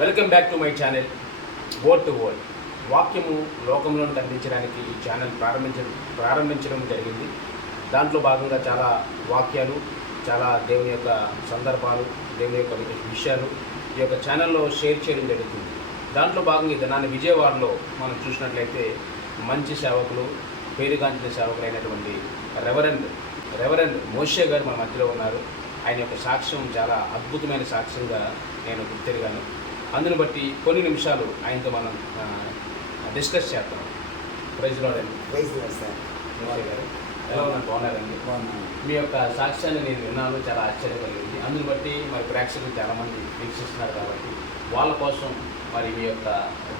Welcome back to my channel word to word. వాక్యము లోకంలోనికి అందించడానికి ఈ ఛానల్ ప్రారంభించడం జరిగింది. దాంట్లో భాగంగా చాలా వాక్యాలు, చాలా దేవుని యొక్క సందర్భాలు, దేవుని యొక్క విషయాలు ఈ యొక్క ఛానల్లో షేర్ చేయడం జరుగుతుంది. దాంట్లో భాగంగా ఈ దినాన్ని విజయవాడలో మనం చూసినట్లయితే మంచి సేవకులు, పేరుగాంచిన సేవకులైనటువంటి రెవరెండ్ మోషే గారు మన మధ్యలో ఉన్నారు. ఆయన యొక్క సాక్ష్యం చాలా అద్భుతమైన సాక్ష్యంగా నేను గుర్తెరిగాను. అందును బట్టి కొన్ని నిమిషాలు ఆయనతో మనం డిస్కస్ చేద్దాం. ప్రైజ్ లార్డ్ అండి. సార్ మోషే గారు ఎలా ఉన్నారు? బాగున్నారండి? మీ యొక్క సాక్ష్యాన్ని నేను విన్నాను, చాలా ఆశ్చర్యం కలిగింది. అందును బట్టి మరి ప్రేక్షకులు చాలామంది వీక్షిస్తున్నారు కాబట్టి వాళ్ళ కోసం మరి మీ యొక్క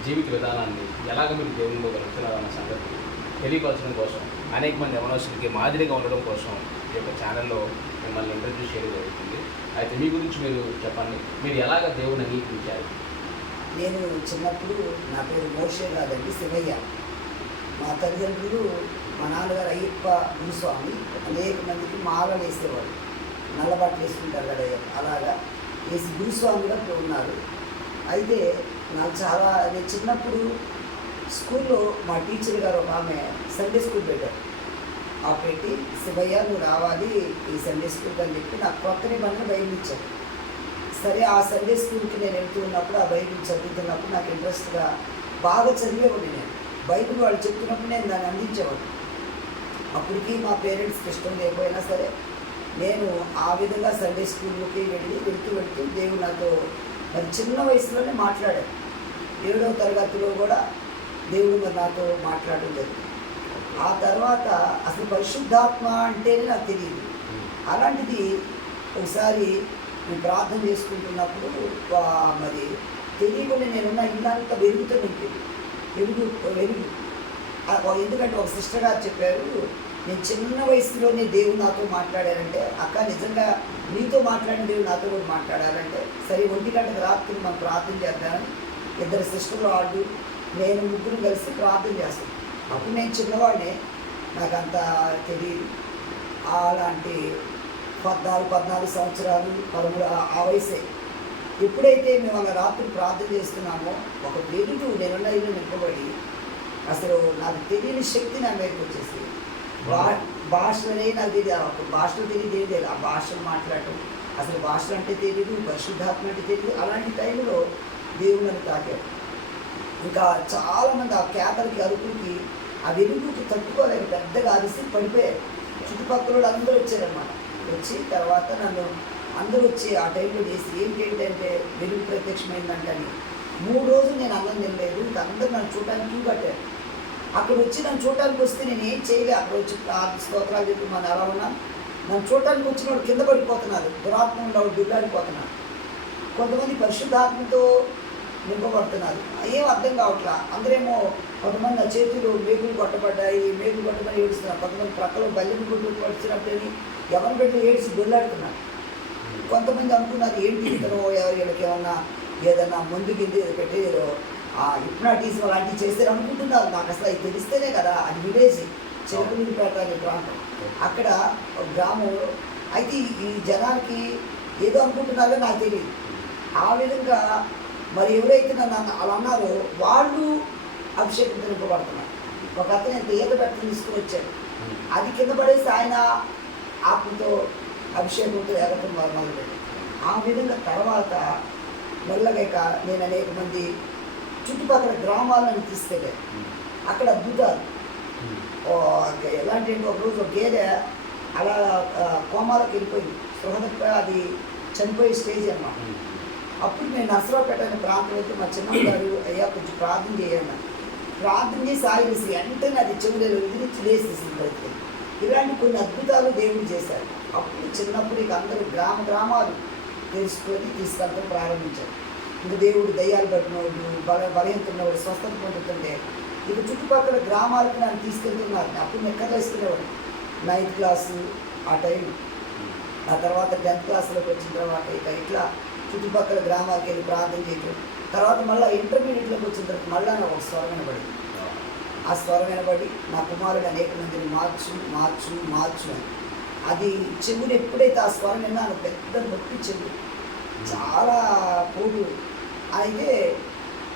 జీవిత విధానాన్ని ఎలాగ మీరు దేవునిలో వెళ్తున్నారన్న సంగతి తెలియపరచడం కోసం, అనేక మంది యవనస్తులకి మాదిరిగా ఉండడం కోసం ఈ యొక్క ఛానల్లో మిమ్మల్ని ఇంట్రడ్యూస్ చేయడం జరుగుతుంది. అయితే మీ గురించి మీరు చెప్పండి, మీరు ఎలాగ దేవుని అంగీకరించారు? నేను చిన్నప్పుడు నా పేరు మోషే కాదండి, శివయ్య. మా తల్లిదండ్రులు, మా నాన్నగారు అయ్యప్ప గురుస్వామి, అనేక మందికి మాలలు వేసేవాడు. నల్లబట్టలు వేసుకుంటారు కదా, అలాగా వేసి గురుస్వామిగా ఉన్నారు. అయితే నాకు నేను చిన్నప్పుడు స్కూల్లో మా టీచర్ గారు ఒక ఆమె సండే స్కూల్ పెట్టారు. ఆ పెట్టి, శివయ్య నువ్వు రావాలి ఈ సండే స్కూల్కి అని చెప్పి నాకు కొత్త నిబంధన బైబిల్ ఇచ్చారు. సరే, ఆ సండే స్కూల్కి నేను వెళ్తూ ఉన్నప్పుడు, ఆ బైబిల్ చదువుతున్నప్పుడు నాకు ఇంట్రెస్ట్గా బాగా చదివేవాడిని. నేను బైబిల్ వాళ్ళు చెప్తున్నప్పుడు నేను దాన్ని అందించేవాడిని. అప్పటికి మా పేరెంట్స్కి ఇష్టం లేకపోయినా సరే నేను ఆ విధంగా సండే స్కూల్లోకి వెళ్తూ దేవుడు నాతో మరి చిన్న వయసులోనే మాట్లాడాడు. 7వ తరగతిలో కూడా దేవుడు మరి నాతో మాట్లాడడం జరిగింది. ఆ తర్వాత అసలు పరిశుద్ధాత్మ అంటేనే నాకు తెలియదు. అలాంటిది ఒకసారి నేను ప్రార్థన చేసుకుంటున్నప్పుడు మరి తెలియకుండా నేనున్న ఇల్లంతా వెలుగుతూ నింపింది. వెలుగు ఎందుకంటే ఒక సిస్టర్ గారు చెప్పారు, నేను చిన్న వయసులోనే దేవుడు నాతో మాట్లాడారంటే, అక్క నిజంగా నీతో మాట్లాడిన దేవుడు నాతో కూడా మాట్లాడారంటే, సరే 1 గంటకు రాత్రి మనం ప్రార్థన చేద్దామని 2 సిస్టర్లు వాళ్ళు నేను ముగ్గురు కలిసి ప్రార్థన చేస్తాం. అప్పుడు నేను చిన్నవాడినే, నాకు అంత తెలియదు. అలాంటి 14 సంవత్సరాలు 13 ఆ వయసే. ఎప్పుడైతే మేము అలా రాత్రి ప్రార్థన చేస్తున్నామో ఒక వెలుగు నేనున్న ఇల్లు నింపబడి అసలు నాకు తెలియని శక్తి నా మీదకి వచ్చేసి భాషలనే నాకు తెలియదు. భాషలు తెలియదు, ఆ భాషలు మాట్లాడటం, అసలు భాషలు అంటే తెలియదు, పరిశుద్ధాత్మ అంటే తెలియదు. అలాంటి టైంలో దేవుడు నన్ను తాకాడు. ఇంకా చాలామంది ఆ కేకలకి, అరుపులకి, ఆ వెలుగుకి తట్టుకోలేక పెద్దగా అరిసి పడిపోయారు. చుట్టుపక్కల అందరూ వచ్చారనమాట. వచ్చి తర్వాత నన్ను అందరూ వచ్చి ఆ టైంలో చేసి ఏంటంటే వెలుగు ప్రత్యక్షమైందంటని 3 రోజులు నేను అన్నం తినలేదు. ఇంకా అందరూ నన్ను చూడటానికి క్యూ కట్టారు. అక్కడ వచ్చి నన్ను చూడటానికి వస్తే నేను ఏం చేయలే. అక్కడ వచ్చి స్తోత్రాలు చెప్పి మనం ఎలా ఉన్నాను, నన్ను చూడటానికి వచ్చిన వాడు కింద పడిపోతున్నారు, దురాత్మ ఉన్నవాడు దుర్లాడిపోతున్నారు. కొంతమంది పరిశుద్ధాత్మతో నింపబడుతున్నారు. ఏం అర్థం కావట్లా. అందరేమో కొంతమంది నా చేతులు మేకులు కొట్టబడ్డాయి, మేకులు కొట్టమని ఏడుస్తున్నారు. కొంతమంది ప్రక్కలో బల్లెలు కొట్టు పడిచినప్పుడు ఎవరిని పెట్టి ఏడ్చి దొల్లాడుతున్నారు. కొంతమంది అనుకున్నారు ఏంటి ఇతను వీళ్ళకి ఏమన్నా ఏదన్నా ముందు కింద పెట్టి హిప్నాటిజం అలాంటివి చేస్తారు అనుకుంటున్నారు. నాకు అసలు అది తెలిస్తేనే కదా, అది విలేజ్ చిలకలూరిపేట అనే ప్రాంతం, అక్కడ ఒక గ్రామంలో. అయితే ఈ జనానికి ఏదో అనుకుంటున్నారో నాకు తెలియదు. ఆ విధంగా మరి ఎవరైతే నన్ను అలా అన్నారో వాళ్ళు అభిషేకం నింపబడుతున్నారు. ఒక అతను ఎంత ఈత పెట్టని తీసుకుని వచ్చాడు, అది కింద పడేసి ఆయన ఆత్మతో అభిషేకంతో ఎగటం మొదలుపెట్టాడు. ఆ విధంగా తర్వాత మెల్లగా నేను అనేక మంది చుట్టుపక్కల గ్రామాలను తీసుకెళ్ళాను. అక్కడ అద్భుతాలు ఎలాంటి ఒకరోజు ఒక గేదె అలా కోమాలకు వెళ్ళిపోయింది, స్పృహ అది చనిపోయే స్టేజ్ అన్నమాట. అప్పుడు నేను నర్సరావుపేట అనే ప్రాంతం అయితే మా చిన్నమ్మ గారు అయ్యా కొంచెం ప్రార్థన చేయండి, ప్రార్థన చేసి ఆగిసి వెంటనే అది చెవులలో విధిరించి లేసేసింది బయటికి. ఇలాంటి కొన్ని అద్భుతాలు దేవుడు చేశారు. అప్పుడు చిన్నప్పుడు ఇక అందరూ గ్రామాలు తెలుసుకొని తీసుకెళ్ళడం ప్రారంభించారు. ఇంక దేవుడు దయ్యాలు పట్టినవాడు, బలహీనతున్నవాడు స్వస్థత పొందుతుండే ఇక చుట్టుపక్కల గ్రామాలకు నన్ను తీసుకెళ్తున్నారు. అప్పుడు ఎక్కడ వేసుకునేవాడు 9th క్లాసు ఆ టైం. ఆ తర్వాత 10th క్లాస్లోకి వచ్చిన తర్వాత ఇట్లా చుట్టుపక్కల గ్రామాలకు వెళ్ళి ప్రార్థన చేయటం. తర్వాత మళ్ళీ ఇంటర్మీడియట్లోకి వచ్చిన తర్వాత మళ్ళీ నాకు ఒక స్వరం వినబడింది. ఆ స్వరం వినబడి నా కుమారుడు అనేక మందిని మార్చు అని. అది చెవులు ఎప్పుడైతే ఆ స్వరం విన్నాను, పెద్ద నొప్పి చెవులు, చాలా పోగు. అయితే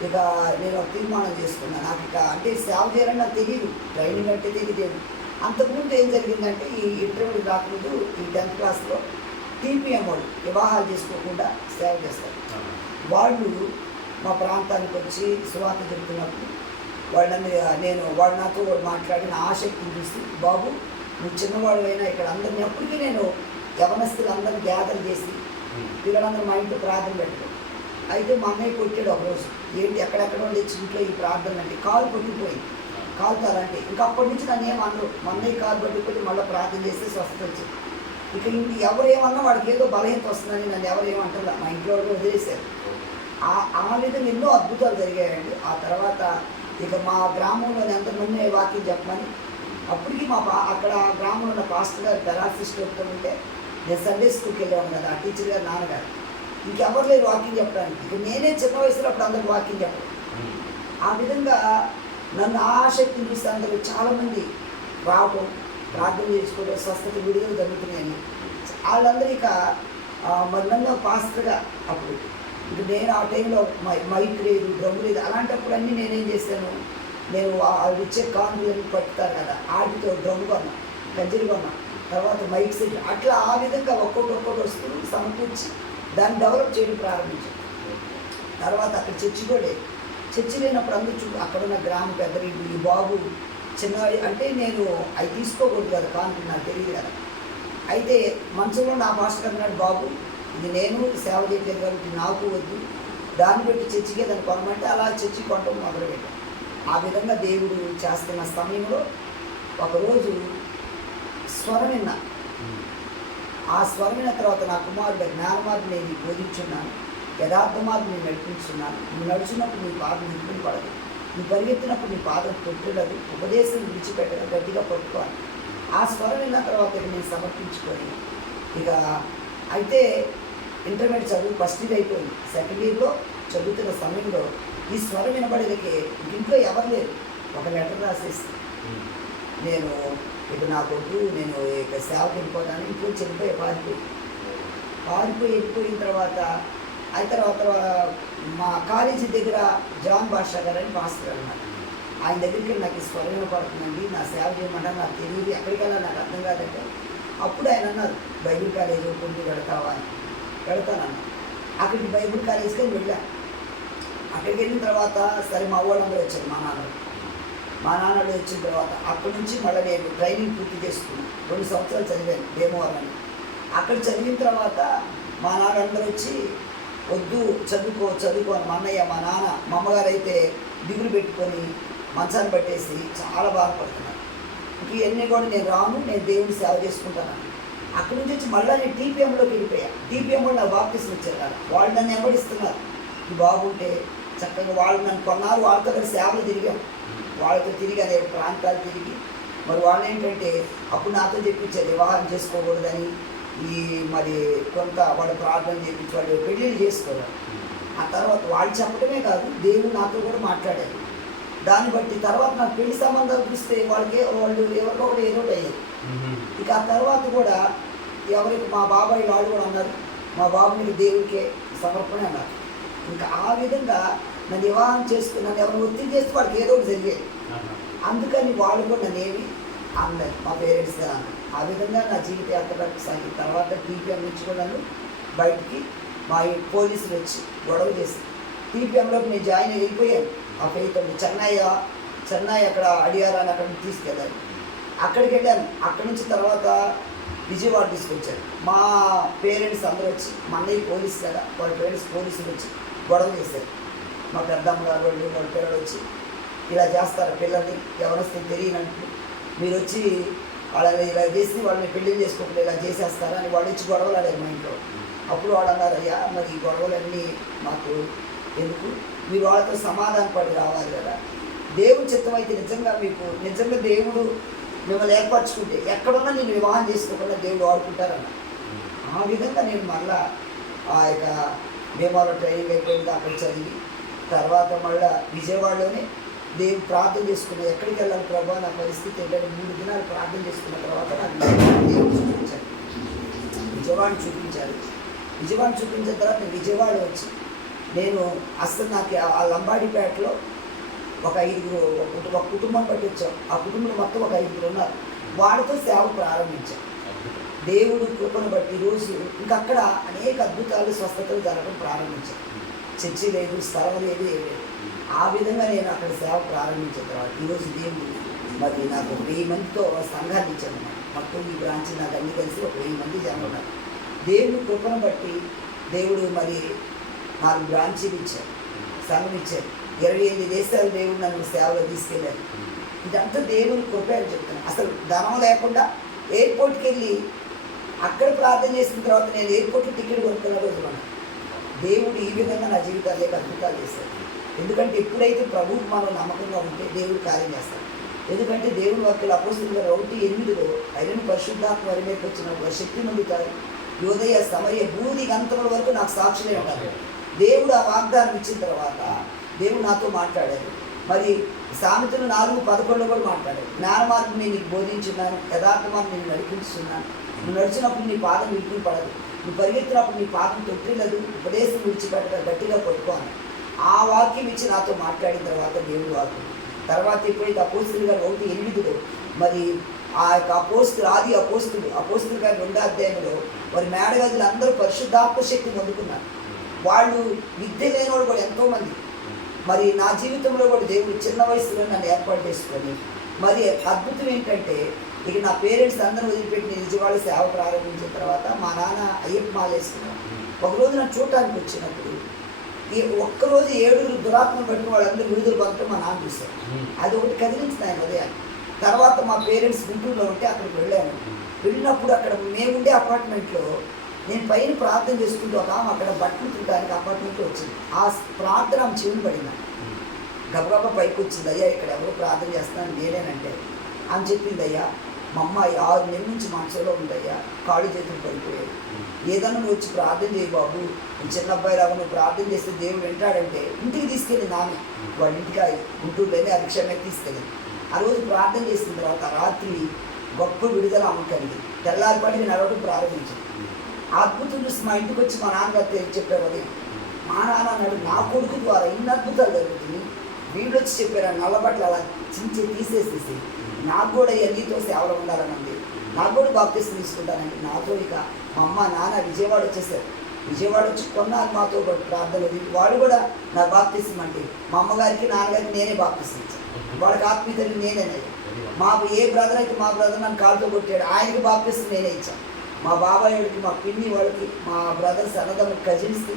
ఇక నేను ఒక తీర్మానం చేసుకున్నాను. నాకు ఇక అంటే సేవ చేయాలని నాకు తెలియదు, ట్రైనింగ్ అంటే తెలియదు. అంతకుముందు ఏం జరిగిందంటే ఈ ఇంటర్మీడియట్ రాకముందు ఈ 10th క్లాస్లో టీపీఎం వాళ్ళు వివాహాలు చేసుకోకుండా సేవ చేస్తారు. వాళ్ళు మా ప్రాంతానికి వచ్చి సువార్త చెబుతున్నప్పుడు వాళ్ళని వాడు నాతో మాట్లాడి నా ఆసక్తిని చూసి, బాబు నువ్వు చిన్నవాడు ఇక్కడ అందరినీ అప్పటికీ నేను యవనస్తులందరినీ గ్యాదర్ చేసి పిల్లలందరూ మా ఇంట్లో ప్రార్థన పెట్టాడు. అయితే మా అన్నయ్య కొట్టాడు ఒకరోజు, ఏంటి ఎక్కడెక్కడ వచ్చి ఇంట్లో ఈ ప్రార్థన అంటే కాలు పట్టుకుపోయింది, కాలుతారంటే ఇంకా అప్పటి నుంచి నన్ను ఏమన్నారు, మా అన్నయ్య కాలు పట్టుకుపోయి మళ్ళీ ప్రార్థన చేస్తే స్వస్థత వచ్చింది. ఇక ఎవరు ఏమన్నా వాడికి ఏదో బలహీనత వస్తుందని నన్ను ఎవరు ఏమంటారు, మా ఇంట్లో వాళ్ళు వదిలేశారు. ఆ విధంగా ఎన్నో అద్భుతాలు జరిగాయండి. ఆ తర్వాత ఇక మా గ్రామంలోని ఎంతమంది వాక్యం చెప్పమని అప్పటికి అక్కడ గ్రామంలో ఉన్న పాస్టర్ గారు పెరాసిస్ట్ ఉంటే నేను సండే స్కూల్కి వెళ్ళాను కదా, ఆ టీచర్ గారు నాన్నగారు ఇంకెవరు లేరు వాక్యం చెప్పడానికి. ఇక నేనే చిన్న వయసులో అప్పుడు అందరికి వాక్యం చెప్పడం. ఆ విధంగా నన్ను ఆసక్తిని చూస్తే అందరూ చాలామంది రావడం, ప్రార్థన చేసుకోవడం, స్వస్థత విడుదల జరుగుతున్నాయని వాళ్ళందరూ ఇక మరి నన్ను పాస్టర్గా అప్పుడు ఇక నేను ఆ టైంలో మైక్ లేదు, డ్రమ్ లేదు. అలాంటప్పుడు అన్నీ నేనేం చేశాను, నేను వాళ్ళు ఇచ్చే కానుకలన్నీ పట్టుతారు కదా, వాటితో డ్రమ్ కొన్నా, గజ్జలు కొన్నా, తర్వాత మైక్ సెట్, అట్లా ఆ విధంగా ఒక్కొక్కటి వస్తువులు సమకూర్చి దాన్ని డెవలప్ చేయడం ప్రారంభించాను. తర్వాత అక్కడ చర్చి కూడా చర్చి లేనప్పుడు అందరూ అక్కడ ఉన్న గ్రామ పెద్దలు ఈ బాబు చిన్న అంటే నేను అవి తీసుకోకూడదు కదా, కానుకలు నాకు తెలియదు కదా. అయితే మనసులో నా మాస్టర్ అన్నాడు, బాబు ఇది నేను సేవ చేయలేదు కాబట్టి నాకు వద్దు, దాన్ని పెట్టి చర్చికే దాన్ని కొనమంటే అలా చర్చి కొనడం మొదలుపెట్టాను. ఆ విధంగా దేవుడు చేస్తున్న సమయంలో ఒకరోజు స్వరం విన్నా. ఆ స్వరం విన్న తర్వాత నా కుమారుడు జ్ఞానమార్గం నేను బోధించున్నాను, యథార్థ మార్గం నేను నడిపించున్నాను, నువ్వు నడుచున్నప్పుడు నీ పాదం నిప్పులు పడదు, నువ్వు పరిగెత్తినప్పుడు నీ పాదం తొట్టులదు, ఉపదేశం విడిచిపెట్టగా గట్టిగా పట్టుకోవాలి. ఆ స్వరం విన్న తర్వాత నేను సమర్పించుకొని ఇక అయితే ఇంటర్మీడియట్ చదువు ఫస్ట్ ఇయర్ అయిపోయింది. సెకండ్ ఇయర్లో చదువుతున్న సమయంలో ఈ స్వరం వినబడేలకి ఇంట్లో ఎవరు లేరు. ఒక లెటర్ రాసేసి నేను ఇక నా కొడుకు నేను ఇక సేవకి వెళ్ళిపోతాను, ఇంట్లో వెళ్ళిపోయిన తర్వాత మా కాలేజీ దగ్గర జాన్ బాషా గారు అని మాస్టర్ అన్నమాట. ఆయన దగ్గరికి నాకు ఈ స్వరం వినపడుతుందండి, నా సేవ చేయమంటారు, నాకు తెలియదు, ఎక్కడికి వెళ్ళాలి నాకు అర్థం కాదంటే అప్పుడు ఆయన అన్నారు, బైబిల్ కాలేజీ కొన్ని వెళతావా అని. వెళతానన్నా. అక్కడికి బైబిల్ కాలేజీకి వెళ్ళాను. అక్కడికి వెళ్ళిన తర్వాత సరే మా వాళ్ళందరూ వచ్చారు, మా నాన్నలు వచ్చిన తర్వాత అక్కడి నుంచి మళ్ళీ నేను ట్రైనింగ్ పూర్తి చేసుకున్నాను. 2 సంవత్సరాలు చదివాను భీమవరం అని. అక్కడ చదివిన తర్వాత మా నాన్నలందరూ వచ్చి వద్దు చదువుకో అని మా అన్నయ్య మా నాన్న మా అమ్మగారు అయితే దిగులు పెట్టుకొని మంచాన్ని పట్టేసి చాలా బాధపడుతున్నారు. ఇంక ఇవన్నీ కూడా నేను రాను, నేను దేవుని సేవ చేసుకుంటాను. అక్కడి నుంచి వచ్చి మళ్ళీ నేను టీపీఎంలోకి వెళ్ళిపోయాను. టీపీఎం వాళ్ళు నాకు బాప్టిజం ఇచ్చారు కదా, వాళ్ళు నన్ను వెంబడిస్తున్నారు. ఈ బాగుంటే చక్కగా వాళ్ళు నన్ను కొన్నారు, వాళ్ళతో కలిసి సేవలు తిరిగాం, వాళ్ళతో తిరిగి అనేక ప్రాంతాలు తిరిగి మరి వాళ్ళు ఏంటంటే అప్పుడు నాతో చెప్పించారు వివాహం చేసుకోకూడదని, మరి కొంత వాళ్ళు ప్రార్థన చేయించి వాళ్ళు పెళ్ళిళ్ళు చేసుకోవాలి. ఆ తర్వాత వాళ్ళు చెప్పడమే కాదు దేవుడు నాతో కూడా మాట్లాడారు. దాన్ని బట్టి తర్వాత నాకు పెళ్లి సంబంధాలు చూస్తే వాళ్ళు ఎవరికో కూడా ఏదో అయ్యారు. ఇక ఆ తర్వాత కూడా ఎవరికి మా బాబాయ్ వాళ్ళు కూడా అన్నారు, మా బాబునికి దేవుడికే సమర్పణ అన్నారు. ఇంకా ఆ విధంగా నన్ను వివాహం చేసుకుని నన్ను ఎవరు ఒత్తిడి చేస్తే వాళ్ళకి ఏదో ఒకటి జరిగేది. అందుకని వాళ్ళు కూడా నన్ను ఏమి అన్నారు, మా పేరెంట్స్ కదా అన్నారు. ఆ విధంగా నా జీవిత యాత్ర సాగిన తర్వాత టీపీఎం నుంచి కూడా నన్ను బయటికి మా పోలీసులు వచ్చి గొడవ చేసి టీపీఎంలోకి నేను జాయిన్ అయిపోయాను. ఆ పేరుతో చెన్నై అక్కడ అడిగారు అని అక్కడికి తీసుకెళ్ళాను. అక్కడికి వెళ్ళాను. అక్కడి నుంచి తర్వాత విజయవాడ తీసుకొచ్చారు. మా పేరెంట్స్ అందరూ వచ్చి, మా అన్నయ్య పోలీసు కదా, వాళ్ళ పేరెంట్స్ పోలీసులు వచ్చి గొడవ చేశారు. మా పెద్దమ్మ గారు వాళ్ళ పిల్లలు వచ్చి ఇలా చేస్తారు పిల్లల్ని, ఎవరొస్తే తెలియనట్టు మీరు వచ్చి వాళ్ళని ఇలా చేసి వాళ్ళని పెళ్ళిళ్ళు చేసుకోకుండా ఇలా చేసేస్తారా అని వాళ్ళు వచ్చి గొడవలు ఆడారు మా ఇంట్లో. అప్పుడు వాళ్ళు అన్నారు, అయ్యా మరి ఈ గొడవలన్నీ మాకు ఎందుకు, మీరు వాళ్ళతో సమాధాన పడి రావాలి కదా, దేవుని చిత్తం అయితే నిజంగా దేవుడు మిమ్మల్ని ఏర్పరచుకుంటే ఎక్కడున్నా నేను వివాహం చేసుకోకుండా దేవుడు వాడుకుంటారన్న. ఆ విధంగా నేను మళ్ళా ఆ యొక్క భీమవరం ట్రైనింగ్ అయిపోయింది, అక్కడ చదివి తర్వాత మళ్ళీ విజయవాడలోనే దేవుడు ప్రార్థన చేసుకున్నాను. ఎక్కడికి వెళ్ళాలి ప్రభా, నా పరిస్థితి ఏంటంటే 3 దినాలు ప్రార్థన చేసుకున్న తర్వాత నాకు దేవుడు విజయవాడని చూపించిన తర్వాత నేను విజయవాడ వచ్చి నేను అసలు నాకు ఆ లంబాడిపేటలో ఒక 5 ఒక కుటుంబం బట్టి వచ్చాం. ఆ కుటుంబంలో మొత్తం ఒక 5 ఉన్నారు. వాళ్ళతో సేవ ప్రారంభించాం. దేవుడు కృపను బట్టి ఈరోజు ఇంకక్కడ అనేక అద్భుతాలు స్వస్థతలు జరగడం ప్రారంభించాం. చర్చి లేదు, స్థలం లేదు, ఏం లేదు. ఆ విధంగా నేను అక్కడ సేవ ప్రారంభించిన తర్వాత ఈరోజు దేవుడు మరి నాకు 1000 మందితో సంఘాన్ని ఇచ్చాను. మొత్తం ఈ బ్రాంచ్ నాకు అన్ని కలిసి ఒక 1000 మంది జనం ఉన్నారు. దేవుడు కృపను బట్టి దేవుడు మరి 4 బ్రాంచీలు ఇచ్చారు, సంఘం ఇచ్చారు. 28 దేశాలు దేవుడు నన్ను సేవలో తీసుకెళ్ళారు. ఇదంతా దేవుని కృప అని చెప్తాను. అసలు ధనం లేకుండా ఎయిర్పోర్ట్కి వెళ్ళి అక్కడ ప్రార్థన చేసిన తర్వాత నేను ఎయిర్పోర్ట్లో టికెట్ కొనుక్కున్న రోజు ఉన్నాను. దేవుడు ఈ విధంగా నా జీవితాలు అద్భుతాలు చేశాడు. ఎందుకంటే ఎప్పుడైతే ప్రభువుకు మనం నమ్మకంగా ఉంటే దేవుడు కార్యం చేస్తాడు. ఎందుకంటే దేవుడు వాక్యాలు అపోస్తలుల 1:8 ఆయన పరిశుద్ధాత్మ వారి మీదకి వచ్చినప్పుడు శక్తి పొందుతారు. ఉదయ సమయ భూది గంటల వరకు నాకు సాక్షులే ఉండాలి. దేవుడు ఆ వాగ్దానం ఇచ్చిన తర్వాత దేవుడు నాతో మాట్లాడారు. మరి సామెతలు 4:11 కూడా మాట్లాడారు. జ్ఞాన మార్గం నేను నీకు బోధించున్నాను, యథార్థ మార్గం నేను నడిపించున్నాను. నువ్వు నడిచినప్పుడు నీ పాదం విడిపి పడదు, నువ్వు పరిగెత్తినప్పుడు నీ పాదం తొట్టిల్లదు, ఉపదేశం విడిచిపెట్టక గట్టిగా పట్టుకోను. ఆ వాక్యం ఇచ్చి నాతో మాట్లాడిన తర్వాత దేవుడు వాక్యం తర్వాత ఎప్పుడైతే అపోస్తలుల గారు 1:8 మరి ఆ యొక్క అపోస్తలుల గారు 2వ అధ్యాయంలో వారి మేడగదులు అందరూ పరిశుద్ధాత్మ శక్తి పొందుకున్నారు. వాళ్ళు విద్య లేనివాడు కూడా ఎంతోమంది. మరి నా జీవితంలో కూడా దేవుడు చిన్న వయసులో నన్ను ఏర్పాటు చేసుకొని మరి అద్భుతం ఏంటంటే ఇక నా పేరెంట్స్ అందరూ వదిలిపెట్టి నేను నిజవాళ్ళ సేవ ప్రారంభించిన తర్వాత మా నాన్న అయ్యప్ప మాల వేసుకున్నాను. ఒకరోజు నన్ను చూడటానికి వచ్చినప్పుడు ఈ ఒక్కరోజు 7 దురాత్మలు పట్టిన వాళ్ళందరూ విడుదల పొందడం మా నాన్న చూశారు. అది ఒకటి కదిలించింది ఆయన ఉదయాన్ని. తర్వాత మా పేరెంట్స్ గుంటూరులో ఉంటే అక్కడికి వెళ్ళాను. వెళ్ళినప్పుడు అక్కడ మేముండే అపార్ట్మెంట్లో నేను పైన ప్రార్థన చేసుకుంటూ ఒక ఆమె అక్కడ బట్టలు తినడానికి అపార్ట్మెంట్లో వచ్చింది. ఆ ప్రార్థన ఆమె చెవులు పడింది. గబగబా పైకి వచ్చింది. అయ్యా ఇక్కడ ఎవరు ప్రార్థన చేస్తున్నాను నేనేనంటే ఆమె చెప్పింది, అయ్యా మా అమ్మ 6 నెలల నుంచి మంచంలో ఉందయ్యా, కాళ్ళు చేతులు పడిపోయాయి, ఏదన్నా నువ్వు వచ్చి ప్రార్థన చేయి బాబు, చిన్న అబ్బాయి రావు, నువ్వు ప్రార్థన చేస్తే దేవుడు వింటాడంటే ఇంటికి తీసుకెళ్ళి నామే వాళ్ళ ఇంటికి గుంటూరులోనే అరిక్షమే తీసుకెళ్ళింది. ఆ రోజు ప్రార్థన చేసిన తర్వాత రాత్రి గొప్ప విడుదల అమ్మకండి తెల్లారిపాటికి నడవడం ప్రారంభించింది. ఆ అద్భుతం చూసి మా ఇంటికి వచ్చి మా నాన్నగారు చెప్పారు. అది మా నాన్న అన్నాడు, నా కొడుకు ద్వారా ఇన్ని అద్భుతాలు జరుగుతుంది. వీళ్ళు వచ్చి చెప్పారు, ఆ నల్లబట్టలు అలా తీసేసేసి నాకు కూడా నీతో సేవలో ఉండాలని ఉంది, నాకు కూడా బాప్తిసం తీసుకుంటానంటే నాతో ఇక మా అమ్మ నాన్న విజయవాడ వచ్చేసారు. విజయవాడ వచ్చి కొన్నాళ్ళు మాతో ప్రార్థనలు వాళ్ళు కూడా నా బాప్తిసం అంటే మా అమ్మగారికి నాన్నగారికి నేనే బాప్తిసం ఇచ్చాను. వాళ్ళకి ఆత్మీయతలు నేనేనయ్యా. మా ఏ బ్రదర్ అయితే మా బ్రదర్ నన్ను కాలుతో కొట్టాడు, ఆయనకి బాప్తిసం నేనే ఇచ్చాను. మా బాబాయ్ వాళ్ళకి, మా పిన్ని వాళ్ళకి, మా బ్రదర్స్ అన్నదమ్ములు కజిన్స్కి,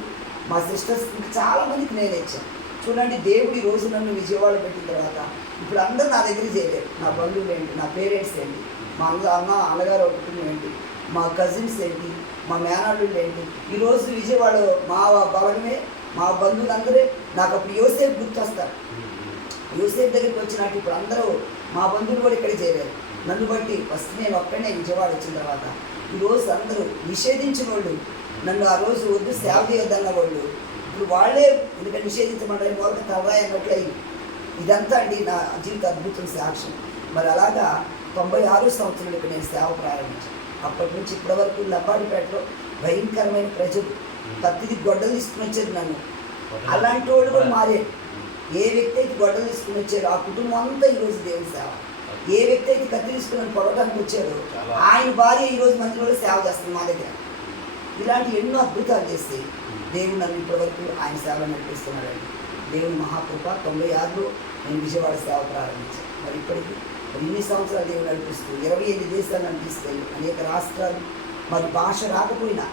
మా సిస్టర్స్కి చాలామందికి నేనే ఇచ్చాను. చూడండి, దేవుడు ఈ రోజు నన్ను విజయవాడ పెట్టిన తర్వాత ఇప్పుడు అందరూ నా దగ్గర చేయలేరు. నా బంధువులు ఏంటి, నా పేరెంట్స్ ఏంటి, మా అన్నగారు కుటుంబం ఏంటి, మా కజిన్స్ ఏంటి, మా మేనల్లుళ్ళు ఏంటి, ఈరోజు విజయవాడ మా భవనమే మా బంధువులందరూ నాకు అప్పుడు యోసేపు గుర్తొస్తారు. యోసేపు దగ్గరికి వచ్చినట్టు ఇప్పుడు అందరూ మా బంధువులు కూడా ఇక్కడ చేరారు. నన్ను బట్టి ఫస్ట్ నేను ఒక్కడే విజయవాడ వచ్చిన తర్వాత ఈరోజు అందరూ నిషేధించిన వాళ్ళు, నన్ను ఆ రోజు వద్దు సేవ చేయొద్దన్న వాళ్ళు ఇప్పుడు వాళ్ళే ఎందుకంటే నిషేధించమంటే వాళ్ళకి తలరాయి అన్నట్లు అయింది. ఇదంతా అండి నా జీవిత అద్భుతం సాక్ష్యం. మరి అలాగా 96 సంవత్సరాలకు నేను సేవ ప్రారంభించాను. అప్పటి నుంచి ఇప్పటి వరకు లంబాడిపేటలో భయంకరమైన ప్రజలు ప్రతిదీ గొడ్డలు తీసుకుని వచ్చేది నన్ను. అలాంటి వాళ్ళు కూడా మారారు. ఏ వ్యక్తి అయితే గొడ్డలు తీసుకుని వచ్చాడో ఆ కుటుంబం అంతా ఈరోజు దేవుని సేవ. ఏ వ్యక్తి అయితే కత్తి తీసుకుని పొడవడానికి వచ్చాడో ఆయన భార్య ఈరోజు మందిలో సేవ చేస్తుంది మా దగ్గర. ఇలాంటి ఎన్నో అద్భుతాలు చేస్తే దేవుడు నన్ను ఇప్పటివరకు ఆయన సేవలో నడిపిస్తున్నాడండి. దేవుని మహాకృప 96లో నేను విజయవాడ సేవ ప్రారంభించాను. మరి ఇప్పటికీ ఇన్ని సంవత్సరాలు దేవుడు నడిపిస్తూ 28 దేశాలు నన్ను తీసుకెళ్ళి అనేక రాష్ట్రాలు మరి భాష రాకపోయినా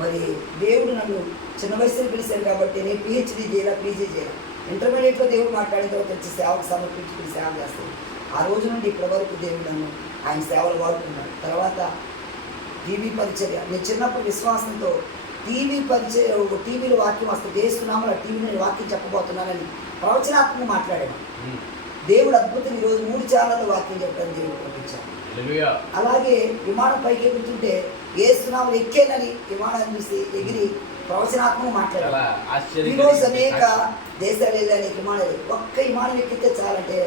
మరి దేవుడు నన్ను చిన్న వయసులో పిలిచాను కాబట్టి నేను పిహెచ్డీ చేయాలా, పీజీ చేయాలి. ఇంటర్మీడియట్లో దేవుడు మాట్లాడిన తర్వాత వచ్చి సేవకు సమర్పించుకుని సేవ చేస్తాను. ఆ రోజు నుండి ఇప్పటి వరకు దేవుడు నన్ను ఆయన సేవలు వాడుకున్నాడు. తర్వాత టీవీ పరిచర్య. నేను చిన్నప్పుడు విశ్వాసంతో టీవీలో వాక్యం వస్తే దేశనామల టీవీలో వాక్యం చెప్పబోతున్నానని ప్రవచనాత్మకంగా మాట్లాడాను. దేవుడు అద్భుతం ఈరోజు 3 ఛానళ్ళు వాక్యం చెప్పడం దేవుడు పంపించాను. అలాగే విమానం పైకి ఎగురుతుంటే ఏసునామలు ఎక్కేనని విమానాన్ని చూసి ఎగిరి ప్రవచనాత్మకంగా మాట్లాడాను. ఈరోజు అనేక దేశాలు వెళ్ళాను విమానాలు. ఒక్క విమానం ఎక్కితే చాలంటే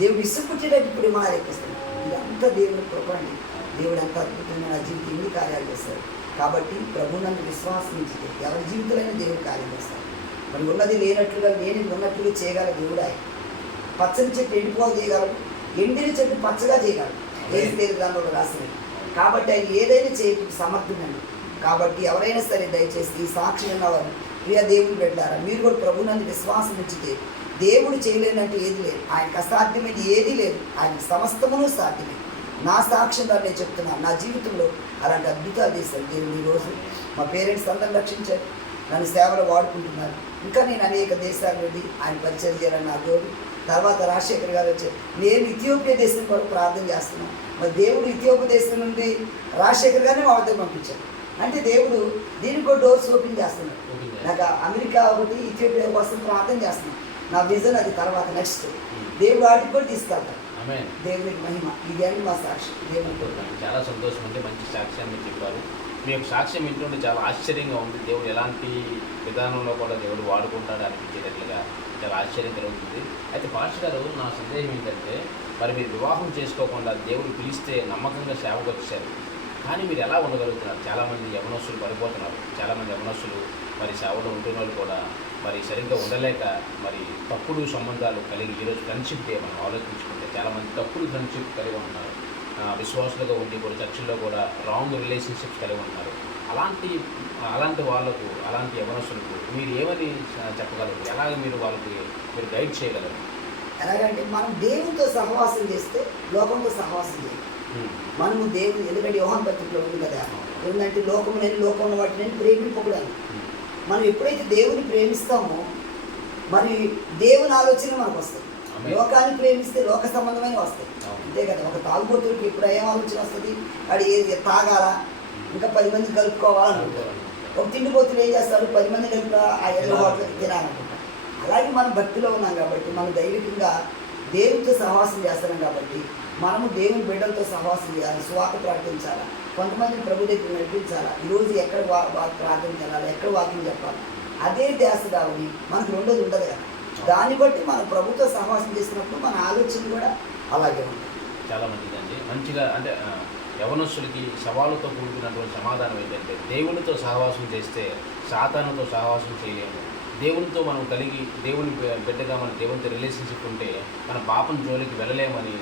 దేవుడు విసుగుచ్చేటట్టు ఇప్పుడు విమానాలు ఎక్కిస్తాడు. ఇదంతా దేవుని కృప అండి. దేవుడు ఎంత అద్భుతంగా నా జీవితం ఎన్ని కార్యాలు చేస్తాడు. కాబట్టి ప్రభువునందు విశ్వాసం ఉంచితే ఎవరి జీవితంలో దేవుడు కార్యం చేస్తాడు. మరి ఉన్నది లేనట్లుగా లేనిది ఉన్నట్లుగా చేయగల దేవుడు ఆయన. పచ్చని చెట్టు ఎండిపోగా చేయగలడు, ఎండిన చెట్టు పచ్చగా చేయగలడు. ఏది లేదు దానిలో రాసినది. కాబట్టి ఆయన ఏదైనా చేయటం సమర్థుడండి. కాబట్టి ఎవరైనా సరే దయచేసి ఈ సాక్షి ఉన్నవారు ప్రియ దేవుని పెట్టారా, మీరు కూడా ప్రభునందు విశ్వాసం ఉంచితే దేవుడు చేయలేనంటే ఏది లేదు. ఆయనకు అసాధ్యమైనది ఏదీ లేదు. ఆయనకు సమస్తమును సాధ్యమే. నా సాక్ష్యంగా నేను చెప్తున్నాను, నా జీవితంలో అలాంటి అద్భుతాలు చేశాను దేవుడు. ఈరోజు మా పేరెంట్స్ అందరూ రక్షించారు, నన్ను సేవలో వాడుకుంటున్నారు. ఇంకా నేను అనేక దేశాల నుండి ఆయన పరిచయం చేయాలని నా దేవుడు. తర్వాత రాజశేఖర్ గారు వచ్చారు. నేను ఇథియోపియా దేశం కొరకు ప్రార్థన చేస్తున్నాను. మరి దేవుడు ఇథియోపియా దేశం నుండి రాజశేఖర్ గారిని మా వద్ద పంపించారు. అంటే దేవుడు దీనికి కూడా డోర్స్ ఓపెన్ చేస్తున్నాడు. నాకు అమెరికా ఒకటి, ఇథియోపియా కోసం ప్రార్థన చేస్తున్నాను. నా విజన్ అది. తర్వాత నెక్స్ట్ దేవుడు వాటికి కూడా తీసుకెళ్తాడు. దేవునికి మహిమ. ఇది అని మా సాక్షి. దేవుడు చాలా సంతోషం అండి, మంచి సాక్ష్యాన్ని చెప్పారు. మీ యొక్క సాక్ష్యం వింటుంటే చాలా ఆశ్చర్యంగా ఉంది. దేవుడు ఎలాంటి విధానంలో కూడా దేవుడు వాడుకుంటాడు అనిపించేటట్లుగా చాలా ఆశ్చర్యం కలుగుతుంది. అయితే పాస్టర్ గారు, నా సందేహం ఏంటంటే, మరి మీరు వివాహం చేసుకోకుండా దేవుడు పిలిస్తే నమ్మకంగా సేవకు వచ్చారు, కానీ మీరు ఎలా ఉండగలుగుతున్నారు? చాలామంది యవనస్తులు పడిపోతున్నారు. చాలామంది యవనస్తులు మరి సేవలో ఉంటున్న వాళ్ళు కూడా మరి సరిగ్గా ఉండలేక మరి తప్పుడు సంబంధాలు కలిగి, ఈరోజు ఫ్రెండ్షిప్ డే మనం ఆలోచించుకుంటే చాలామంది తప్పుడు ఫ్రెండ్షిప్ కలిగి ఉంటున్నారు. విశ్వాసులుగా ఉండి కూడా చర్చిల్లో కూడా రాంగ్ రిలేషన్షిప్స్ కలిగి ఉంటున్నారు. అలాంటి వాళ్ళకు, అలాంటి యవనస్తులకు మీరు ఏమని చెప్పగలరు? ఎలాగ మీరు వాళ్ళకి గైడ్ చేయగలరు? ఎలాగంటే మనం దేవునితో సహవాసం చేస్తే లోకంతో సహవాసం చేయాలి. మనము దేవుని, ఎందుకంటే యోహాను పత్రికలో ఉంది కదా, ఏంటంటే లోకంలో వాటిని నేను ప్రేమింపకూడదు. మనం ఎప్పుడైతే దేవుని ప్రేమిస్తామో మరి దేవుని ఆలోచన మనకు వస్తుంది. లోకాన్ని ప్రేమిస్తే లోక సంబంధమైన వస్తాయి, అంతే కదా. ఒక తాగుబోతుడికి ఇప్పుడు ఏం ఆలోచన వస్తుంది? వాడు ఏది తాగాలా, ఇంకా 10 మంది కలుపుకోవాలనుకుంటారు. ఒక తిండిపోతులు ఏం చేస్తాడు? 10 మంది కలిపి ఆ ఎల్లో హోటల్ తినాలనుకుంటారు. అలాగే మనం భక్తిలో ఉన్నాం కాబట్టి, మనం దైవికంగా దేవునితో సహవాసం చేస్తున్నాం కాబట్టి, మనము దేవుని బిడ్డలతో సహవాసం చేయాలి, సువార్త ప్రకటించాలి, కొంతమందిని ప్రభు దగ్గర నడిపించాలి. ఈరోజు ఎక్కడ ప్రార్థన చేయాలి, ఎక్కడ వాకింగ్ చెప్పాలి, అదే ధ్యాస కావాలి. మనకు రెండోది ఉండదు కదా. దాన్ని బట్టి మనం ప్రభుతో సహవాసం చేసినప్పుడు మన ఆలోచన కూడా అలాగే ఉంటుంది. చాలా మంచిదండి. మంచిగా అంటే యవనస్తులకి సవాలుతో కూడుకున్నటువంటి సమాధానం ఏంటంటే, దేవునితో సహవాసం చేస్తే సాతానుతో సహవాసం చేయలేము. దేవునితో మనం కలిగి దేవుని బిడ్డగా మన దేవునితో రిలేషన్షిప్ ఉంటే మన పాపం జోలికి వెళ్ళలేమని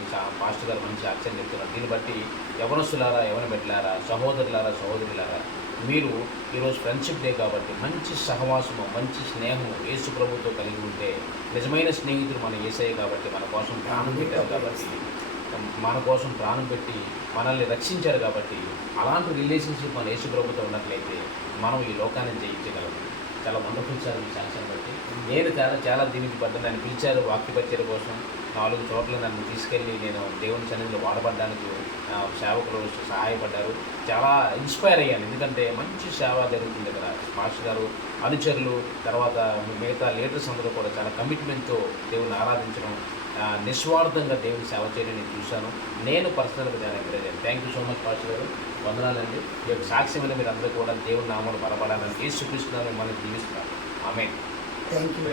పాస్టర్ గారు మంచి అక్షరం చెప్తున్నారు. దీన్ని బట్టి యవనస్తులారా, యవన బిడ్డలారా, సహోదరులారా, సహోదరులారా, మీరు ఈరోజు ఫ్రెండ్షిప్ డే కాబట్టి మంచి సహవాసము, మంచి స్నేహము యేసు ప్రభుతో కలిగి ఉంటే, నిజమైన స్నేహితుడు మన యేసయ్య కాబట్టి, మన కోసం ప్రాణం పెట్టారు కాబట్టి, మన కోసం ప్రాణం పెట్టి మనల్ని రక్షించారు కాబట్టి, అలాంటి రిలేషన్షిప్ మన యేసు ప్రభుతో ఉన్నట్లయితే మనం ఈ లోకాన్ని జయించగలము. చాలా వండర్ఫుల్ సార్ ఈ సాక్ష్యం బట్టి. నేను చాలా దీనికి పడ్డాను. నన్ను పిలిచారు వాక్య పరిచర్య కోసం. 4 చోట్ల నన్ను తీసుకెళ్ళి నేను దేవుని సన్నిధిలో వాడబడ్డానికి సేవకులు సహాయపడ్డారు. చాలా ఇన్స్పైర్ అయ్యాను. ఎందుకంటే మంచి సేవ జరుగుతుంది ఇక్కడ. మాస్టర్ గారు, అనుచరులు, తర్వాత మిగతా లీడర్స్ అందరూ కూడా చాలా కమిట్మెంట్తో దేవుని ఆరాధించడం, నిస్వార్థంగా దేవుని సేవ చేయడం నేను చూశాను. నేను పర్సనల్గా చాలా ఎంకరేజ్ అయ్యాను. Thank you so much pastor గారు. వందనాలండి. ఈ యొక్క సాక్ష్యం మీరు అందరూ కూడా దేవుని నామములు బలపడాలని యేసుక్రీస్తు నామములో మిమ్మల్ని దీవిస్తున్నాను. ఆమేన్. Thank you.